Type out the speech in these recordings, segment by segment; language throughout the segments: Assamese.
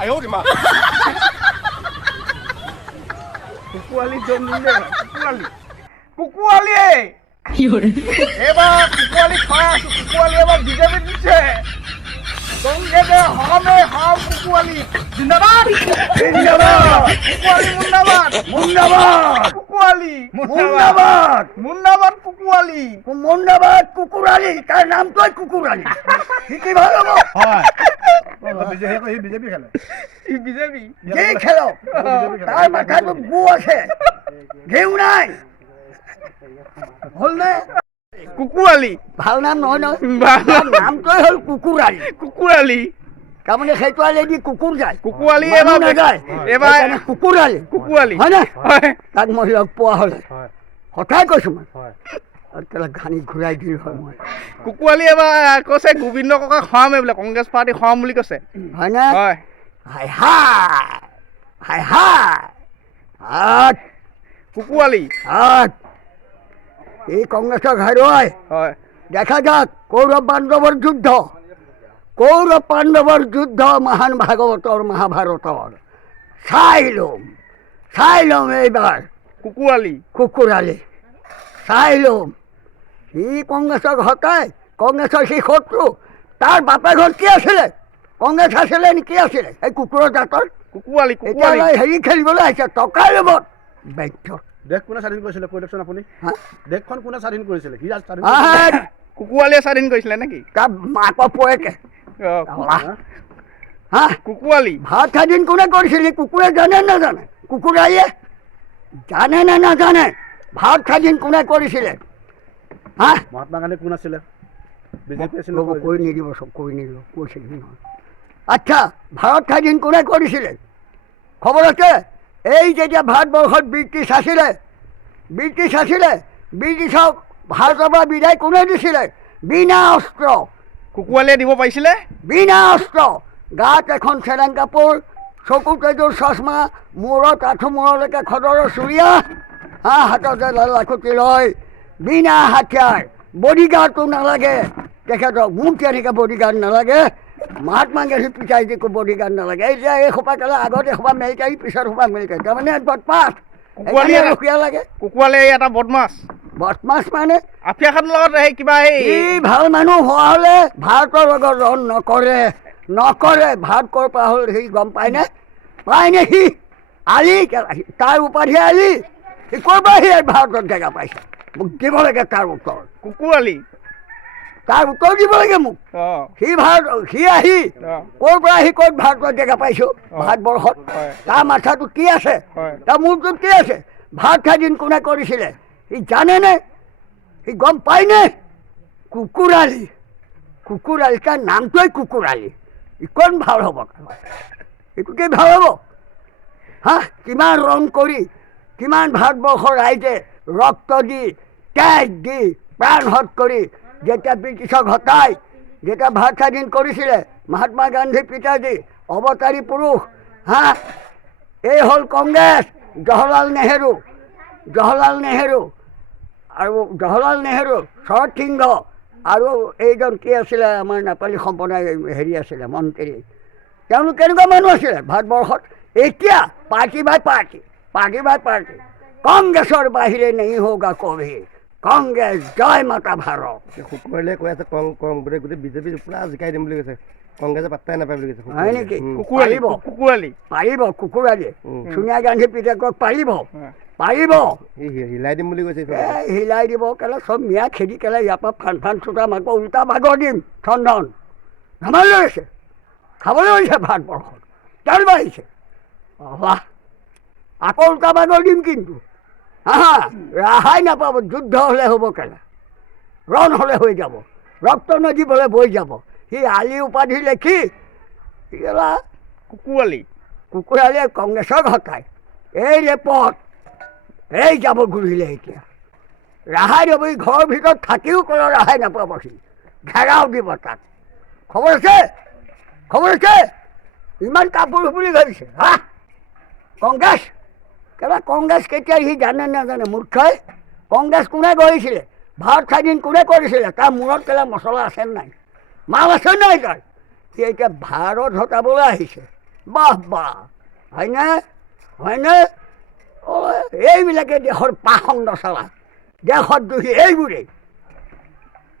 哎呦我的妈！ কুকুৱালি জন্মিলে কুকুৱালি কুকুৱালি এবাৰ কুকুৱালি খাই আছো কুকুৱালি এবাৰ বিজেপি দিছে কংগ্ৰেছে হমে হম কুকুৱালি জিন্দাবাদ জিন্দাবাদ কুকুৱালি মুন্দাবাদ মুন্দাবাদ কুকুৱালি মুন্দাবাদ মুন্দাবাদ কুকুৱালি মুন্দাবাদ কুকুৰালি তাৰ নামটোই কুকুৰালি কি ভাল হ'ব হয় বিজেপি খেলে বিজেপি যে খেলক তাৰ মাথাটো গু আছে ঘেউ নাই হ'ল নে কুকুৰালি ভাল নাম নহয় নহয় নামটোই হ'ল কুকুৰালি কুকুৰালি তাৰমানে সেইটো আলেদি কুকুৰ যায় কুকুৰালি এবাৰ নাযায় এবাৰ কুকুৰালি কুকুৰালি হয়নে তাক মই লগ পোৱা হ'লে সঁচাই কৈছোঁ মই ঘানি ঘূৰাই দিলোঁ হয় মই কুকুৱালি এবাৰ কৈছে গোবিন্দ ককা খোৱাম এইবিলাক কংগ্ৰেছ পাৰ্টি খোৱাম বুলি কৈছে হয়নে হয় হাই হাই হাই হাই কুকুৱালি এই কংগ্ৰেছৰ ঘাৰুৱাই হয় দেখা যাক কৌৰৱ পাণ্ডৱৰ যুদ্ধ কৌৰৱ পাণ্ডৱৰ যুদ্ধ মহান ভাগৱতৰ মহাভাৰতৰ চাই ল'ম এইবাৰ কুকুৱালি কুকুৰালি চাই ল'ম সি কংগ্ৰেছক হতাই কংগ্ৰেছৰ সি শত্ৰু তাৰ বাপে ঘৰত কি আছিলে কংগ্ৰেছ আছিলে নে কি আছিলে এই কুকুৰৰ জাতৰ কুকুৱালি কুকুৱালি হেৰি খেলিবলৈ আহিছে টকাৰ লগত বেংকত দেশ কোনে স্বাধীন কৰিছিলে কৈ দিয়কচোন আপুনি দেশখন কোনে স্বাধীন কৰিছিলে সি কুকুৱালিয়ে স্বাধীন কৰিছিলে নেকি তাৰ মাকৰ পোৱেকে হা কুকুৱালি ভাৰত স্বাধীন কোনে কৰিছিলে কুকুৰে জানে নাজানে কুকুৰালিয়ে জানে নে নাজানে ভাৰত স্বাধীন কোনে কৰিছিলে হা মহাত্মা গান্ধী কোন আছিলে বিজেপি আছিলে কৈ নিদিব চব কৈ নিদিব কৈছিল নহয় আচ্ছা ভাৰত স্বাধীন কোনে কৰিছিলে খবৰ আছে এই যেতিয়া ভাৰতবৰ্ষত ব্ৰিটিছ আছিলে ব্ৰিটিছক ভাৰতৰ পৰা বিদায় কোনে দিছিলে বিনা অস্ত্ৰ কুকুৱালিয়ে দিব পাৰিছিলে বিনা অস্ত্ৰ গাত এখন চেলেং কাপোৰ চকুত এযোৰ চশমা মূৰত আঁঠু মূৰলৈকে খদৰৰ চুৰিয়া হাততে লাখুটি লয় বিনা হাথিয়াৰ বডিগাৰ্ডটো নালাগে তেখেতক মোক তেনেকৈ বডিগাৰ্ড নালাগে মহাত্মা গান্ধী পিছাই একো বডিগাৰ্ড নালাগে এতিয়া এই সোপা কালে আগত এসোপা মিলিটাৰী পিছত সোপা মিলিটাৰী তাৰমানে বদমাছ ৰখীয়া লাগে কুকুৱালি এটা বদমাছ মানে আফিয়াখানৰ লগত সেই কিবা এই ভাল মানুহ হোৱা হ'লে ভাৰতৰ লগত ৰণ নকৰে ভাৰত ক'ৰ পৰা হ'ল সি গম পায়নে সি আলি তাৰ উপাধি আলি সি ক'ৰ পৰা সি ভাৰতত জেগা পাইছে মোক দিব লাগে তাৰ উত্তৰ কুকুৱালি তাৰ উত্তৰ দিব লাগে মোক সি আহি ক'ৰ পৰা আহি ক'ত ভাৰতত জেগা পাইছোঁ ভাৰতবৰ্ষত তাৰ মাথাটো কি আছে তাৰ মূৰটোত কি আছে ভাৰত স্বাধীন কোনে কৰিছিলে সি জানেনে সি গম পায়নে কুকুৰালি তাৰ নামটোৱেই কুকুৰালি ই কোন ভাল হ'ব এইটো কি ভাল হ'ব কিমান ৰং কৰি কিমান ভাৰতবৰ্ষৰ ৰাইজে ৰক্ত দি তেজ দি প্ৰাণ হত কৰি যেতিয়া ব্ৰিটিছক হতাই যেতিয়া ভাৰত স্বাধীন কৰিছিলে মহাত্মা গান্ধী পিতাজী অৱতাৰী পুৰুষ এই হ'ল কংগ্ৰেছ জৱাহৰলাল নেহেৰু শৰৎ সিংহ আৰু এইজন কি আছিলে আমাৰ নেপালী সম্প্ৰদায় হেৰি আছিলে মন্ত্ৰী তেওঁলোক কেনেকুৱা মানুহ আছিলে ভাৰতবৰ্ষত এতিয়া পাৰ্টি বাই পাৰ্টি কংগ্ৰেছৰ বাহিৰে নেই হোগা কবি কংগ্ৰেছ জয় মাতা ভাৰত শুকুৱালিয়ে কৈ আছে গোটেই বিজেপি পুৰা জিকাই দিম বুলি কৈছে কংগ্ৰেছে পাত্তাই নাপায় বুলি কৈছে হয় নেকি পাৰিব কুকুৰালিয়ে সোনিয়া গান্ধী পিতেকক পাৰিব হিলাই দিম বুলি কৈছে হিলাই দিব কেলে চব মিয়া খেদি কেলে ইয়াৰ পৰা ফান চুটাম আকৌ উল্টা ভাগৰ দিম ধন ধেমালি লৈছে খাবলৈ লৈছে ভাৰতবৰ্ষত তেল বাঢ়িছে আকৌ উল্টা ভাগৰ দিম কিন্তু ৰেহাই নাপাব যুদ্ধ হ'লে হ'ব কেলে ৰণ হ'লে হৈ যাব ৰক্ত নদীবলৈ বৈ যাব সি আলি উপাধি লেখি কুকুৰালিয়ে কংগ্ৰেছক হতাই এই ৰেপত এই যাব ঘূৰিলে এতিয়া ৰেহাই দিব ই ঘৰৰ ভিতৰত থাকিও কোনো ৰেহাই নাপাব সি ঘেৰাও দিব তাক খবৰ আছে ইমান কাপোৰ বুলি ভাবিছে কংগ্ৰেছ কংগ্ৰেছ কেতিয়া সি জানে নাজানে মূৰ্খই কংগ্ৰেছ কোনে কৰিছিলে ভাৰত স্বাধীন কোনে কৰিছিলে তাৰ মূৰত মছলা আছে নাই মাল আছে নাই তাৰ সি এতিয়া ভাৰত হটাবলৈ আহিছে বাহ বাহ হয়নে হয়নে এইবিলাকে দেশৰ পাখণ্ড চলা দেশত দোষী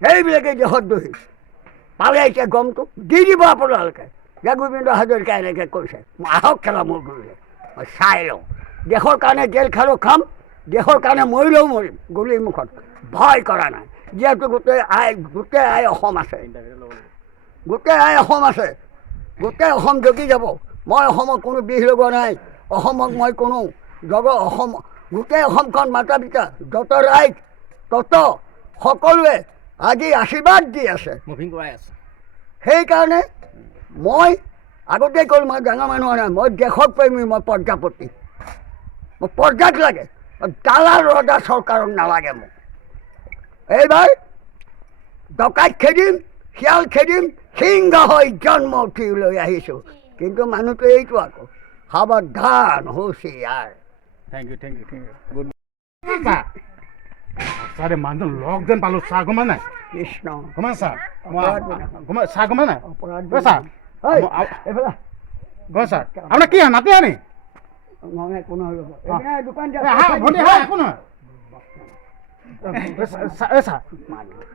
এইবিলাকে দেশত দোষী পালে এতিয়া গমটো দি দিব আপোনালোকে যে গোবিন্দ হাজৰিকাই এনেকৈ কৈছে আহক খেলা মোৰ গুৰুৱে মই চাই লওঁ দেশৰ কাৰণে জেল খালেও খাম দেশৰ কাৰণে মৰিলেও মৰিম গুলিৰ মুখত ভয় কৰা নাই যিহেতু গোটেই আই অসম আছে গোটেই অসম জগি যাব মই অসমক কোনো বিষ লগোৱা নাই অসমক মই কোনো অসম গোটেই অসমখন মাতা পিতা যত ৰাইজ তত সকলোৱে আজি আশীৰ্বাদ দি আছে সেইকাৰণে মই আগতেই ক'লো মই ডাঙৰ মানুহ নাই মই দেশক প্ৰেমী মই প্ৰজাপতি মোক প্ৰজাক লাগে দালাল ৰজা চৰকাৰক নালাগে মোক এইবাৰ ডকাইত খেদিম শিয়াল খেদিম সিংহ হৈ জন্ম উঠি লৈ আহিছোঁ কিন্তু মানুহটো এইটো আকৌ সাৱধান হুঁচিয়াৰ থেংক ইউ গুড ছাৰ মানুহজন লগ যেন পালোঁ ছাৰ গম নাই কৃষ্ণ গমা ছাৰ ছাৰ গম নাই অপৰাধ ছাৰ এইফালে গম ছাৰ আপোনাৰ কি নাতি আনি মই কোনো দোকান একো নহয়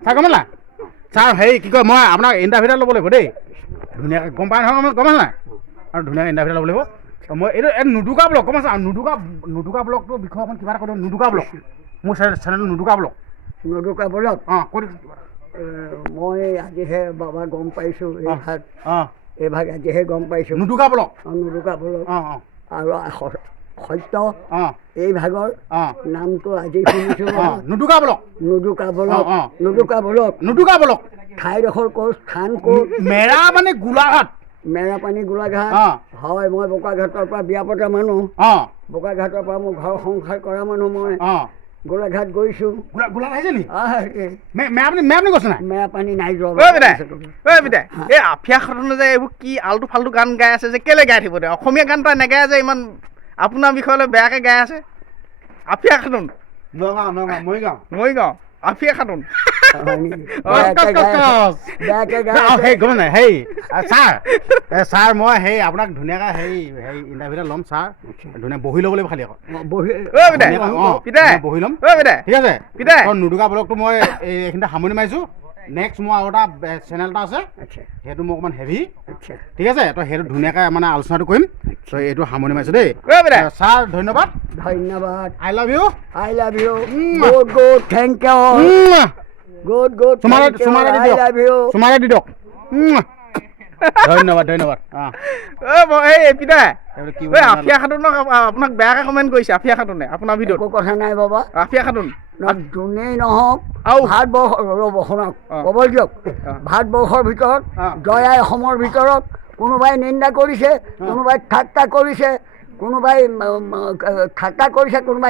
ছাৰ গম নাই ছাৰ হেৰি কি কয় মই আপোনাক ইণ্টাৰভিউ এটা ল'ব লাগিব দেই ধুনীয়াকৈ গম পাই নহয় গম পাইছে নাই আৰু ধুনীয়াকৈ ইণ্টাৰভিউ এটা ল'ব লাগিব মই এইটো নুদুকা ব্লগ গম পাইছা নুদুকা ব্লগটোৰ বিষয়ে অকণ কিবা এটা কৈ দিওঁ নুদুকা ব্লগ মোৰ চেনেলটো নুদুকা ব্লগ অঁ কৈ মই আজিহে বাবা গম পাইছোঁ অঁ এইভাগ আজিহে গম পাইছোঁ নুদুকা ব্লগ নুদুকা ব্লগ অঁ অঁ আৰু সত্য অঁ এই ভাগৰ অঁ নামটো আজি শুনিছোঁ নুদুকা ব্লগ নুদুকা ব্লগ ঠাইডোখৰ ক'ত স্থান ক'ত মেৰা মানে গোলাঘাট মেৰাপানী গোলাঘাট হয় মই বোকাঘাটৰ পৰা বিয়া পতা মানুহ বোকাঘাটৰ পৰা মোৰ ঘৰ সংসাৰ কৰা মানুহ মই গোলাঘাট গৈছোঁ গোলাঘাট আহিছে নেকি মেৰাপানী নাই যোৱা এই আফিয়া খতনে যে এইবোৰ কি আলটু ফাল্টু গান গাই আছে যে কেলে গাই থাকিব অসমীয়া গান এটা নেগায় যে ইমান আপোনাৰ বিষয়লৈ বেয়াকৈ গাই আছে আফিয়া খাতুন মৰিগাঁও আফিয়া খাতুন ছাৰ মই সেই আপোনাক ধুনীয়াকৈ সেই ইণ্টাৰভিউ এটা ল'ম ছাৰ ধুনীয়া বহি ল'ব লাগিব খালি আকৌ বহি ল'ম ঠিক আছে নুদুকা ব্লগটো মই এইখিনিতে সামৰণি মাৰিছোঁ নেক্সট মোৰ আৰু এটা চেনেল এটা আছে সেইটো মোৰ অকণমান হেভি ঠিক আছে তো সেইটো ধুনীয়াকৈ মানে আলোচনাটো কৰিম তো এইটো সামৰণি মাৰিছোঁ দেই ছাৰ ধন্যবাদ I love you good thank you good চুমাৰে দি দিয়ক ধন্যবাদ আফিয়া খাতুনক আপোনাক বেয়াকৈ কমেণ্ট কৰিছে আফিয়া খাতুনে আপোনাৰ ভিডিঅ'ত একো কথা নাই বাবা আফিয়া খাতুন যোনেই নহওক ভাৰতবৰ্ষ ৰ'ব শুনক ক'ব দিয়ক ভাৰতবৰ্ষৰ ভিতৰত জয়াই অসমৰ ভিতৰত কোনোবাই নিন্দা কৰিছে কোনোবাই ঠাট্টা কৰিছে কোনোবাই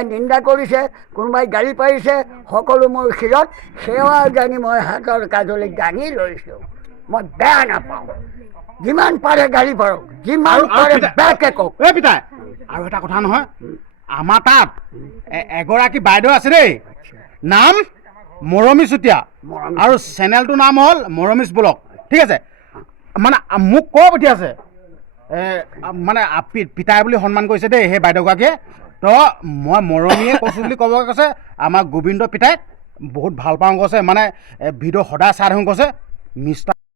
নিন্দা কৰিছে কোনোবাই গালি পাৰিছে সকলো মোৰ শিৰত সেৱা জানি মই হাতৰ কাজলৈ দাঙি লৈছোঁ মই বেয়া নাপাওঁ যিমান পাৰে গালি পাৰক যিমান পাৰে বেয়াকৈ কওক এই পিতাই আৰু এটা কথা নহয় আমাৰ তাত এগৰাকী বাইদেউ আছে দেই নাম মৰমী চুতীয়া আৰু চেনেলটোৰ নাম হ'ল মৰমীজ ব্লগ ঠিক আছে মানে মোক কৈ পঠিয়াইছে মানে পিতাই বুলি সন্মান কৰিছে দেই সেই বাইদেউগৰাকীয়ে তো মই মৰমীয়ে কৈছোঁ বুলি ক'ব কৈছে আমাৰ গোবিন্দ পিতাইক বহুত ভাল পাওঁ কৈছে মানে ভিডিঅ' সদায় চাই থাকোঁ কৈছে মিষ্টাৰ